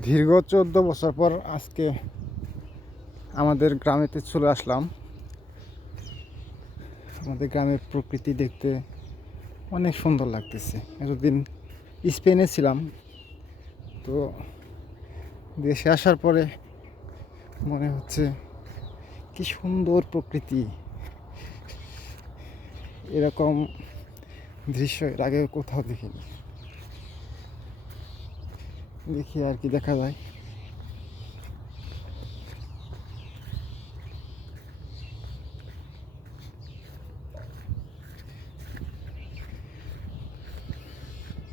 দীর্ঘ 14 বছর পর আজকে আমাদের গ্রামেতে চলে আসলাম। আমাদের গ্রামের প্রকৃতি দেখতে অনেক সুন্দর লাগতেছে। এতদিন স্পেনে ছিলাম, তো দেশে আসার পরে মনে হচ্ছে কি সুন্দর প্রকৃতি, এরকম দৃশ্য এর আগে কোথাও দেখিনি। দেখি আর কি দেখা যায়।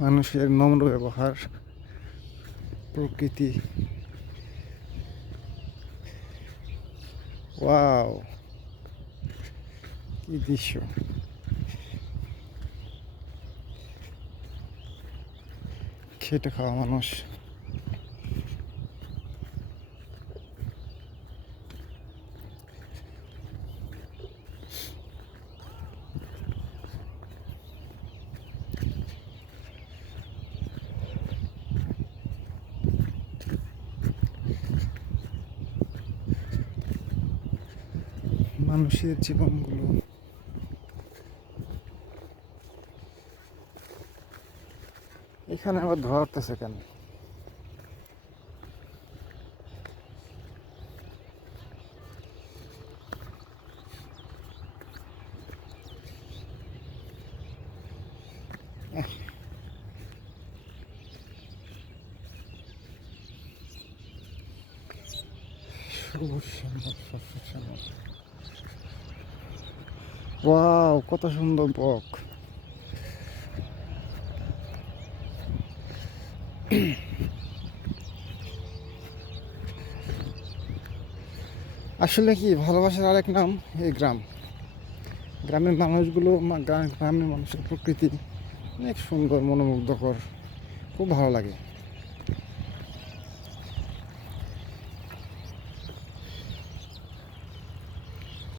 মানুষের নম্র ব্যবহার, প্রকৃতি, ওয়াও কি দৃশ্য! খেটে খাওয়া মানুষ, মানুষের জীবনগুলো এখানে আবার ধরতেছে কেন? সবুজ শ্যামল, শস্য শ্যামল। ওয়াও, কত সুন্দর বক! আসলে কি, ভালোবাসার আরেক নাম এই গ্রাম। গ্রামের মানুষগুলো, গ্রামের মানুষের প্রকৃতি অনেক সুন্দর, মনোমুগ্ধকর, খুব ভালো লাগে।